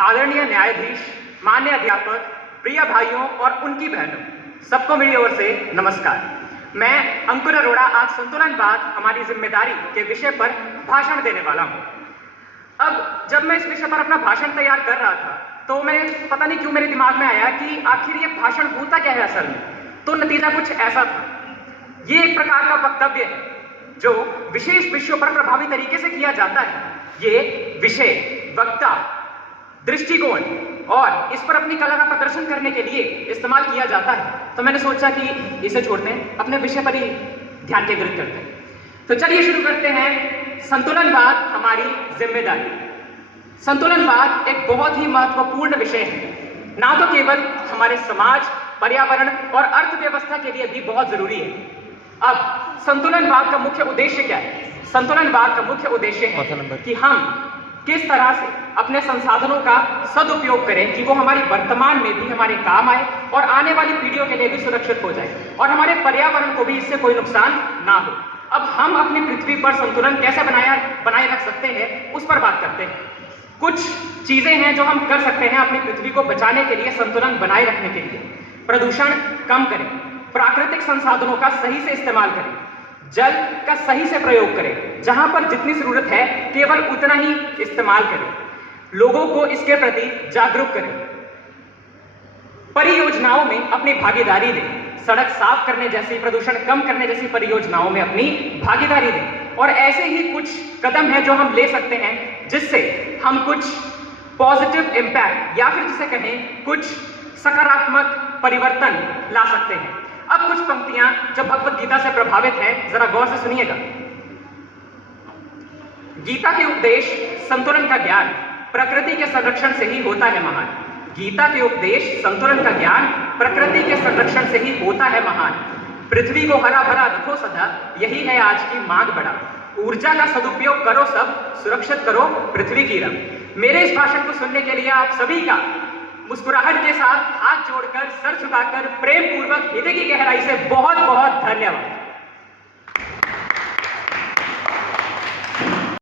आदरणीय न्यायाधीश, मान्य अध्यापक, प्रिय भाइयों और उनकी बहनों, सबको मेरी ओर से नमस्कार। मैं अंकुर अरोड़ा आज संतुलनवाद हमारी जिम्मेदारी के विषय पर भाषण देने वाला हूं। अब जब मैं इस विषय पर अपना भाषण तैयार कर रहा था तो पता नहीं क्यों मेरे दिमाग में आया कि आखिर ये भाषण होता क्या है असल में। तो नतीजा कुछ ऐसा था। ये एक प्रकार का वक्तव्य है जो विशेष विषयों पर प्रभावी तरीके से किया जाता है। ये विषय, वक्ता, दृष्टिकोण और इस पर अपनी कला का प्रदर्शन करने के लिए इस्तेमाल किया जाता है। तो मैंने सोचा कि इसे छोड़ते हैं, अपने विषय पर ही ध्यान केंद्रित करते हैं। तो चलिए शुरू करते हैं। संतुलनवाद हमारी जिम्मेदारी। संतुलनवाद एक बहुत ही महत्वपूर्ण विषय है। ना तो केवल हमारे समाज, पर्यावरण और अर्थव्यवस्था के लिए भी बहुत जरूरी है। अब संतुलनवाद का मुख्य उद्देश्य क्या है? संतुलनवाद का मुख्य उद्देश्य है कि हम किस तरह से अपने संसाधनों का सदुपयोग करें कि वो हमारी वर्तमान में भी हमारे काम आए और आने वाली पीढ़ियों के लिए भी सुरक्षित हो जाए और हमारे पर्यावरण को भी इससे कोई नुकसान ना हो। अब हम अपनी पृथ्वी पर संतुलन कैसे बनाए रख सकते हैं, उस पर बात करते हैं। कुछ चीजें हैं जो हम कर सकते हैं अपनी पृथ्वी को बचाने के लिए, संतुलन बनाए रखने के लिए। प्रदूषण कम करें, प्राकृतिक संसाधनों का सही से इस्तेमाल करें, जल का सही से प्रयोग करें, जहां पर जितनी जरूरत है केवल उतना ही इस्तेमाल करें, लोगों को इसके प्रति जागरूक करें, परियोजनाओं में अपनी भागीदारी दें, सड़क साफ करने जैसी, प्रदूषण कम करने जैसी परियोजनाओं में अपनी भागीदारी दें। और ऐसे ही कुछ कदम हैं जो हम ले सकते हैं जिससे हम कुछ पॉजिटिव इम्पैक्ट या फिर जिसे कहें कुछ सकारात्मक परिवर्तन ला सकते हैं। अब कुछ पंक्तियां जो भगवत गीता से प्रभावित है, जरा गौर से सुनिएगा। गीता के उपदेश, संतुलन का ज्ञान प्रकृति के संरक्षण से ही होता है महान। गीता के उपदेश, संतुलन का ज्ञान प्रकृति के संरक्षण से ही होता है महान। पृथ्वी को हरा भरा रखो सदा, यही है आज की मांग बढ़ा। ऊर्जा का सदुपयोग करो सब, सुरक्षित करो पृथ्वी की रंग। मेरे इस भाषण को सुनने के लिए आप सभी का मुस्कुराहट के साथ हाथ जोड़कर, सर झुकाकर, प्रेम पूर्वक, हृदय की गहराई से बहुत बहुत धन्यवाद।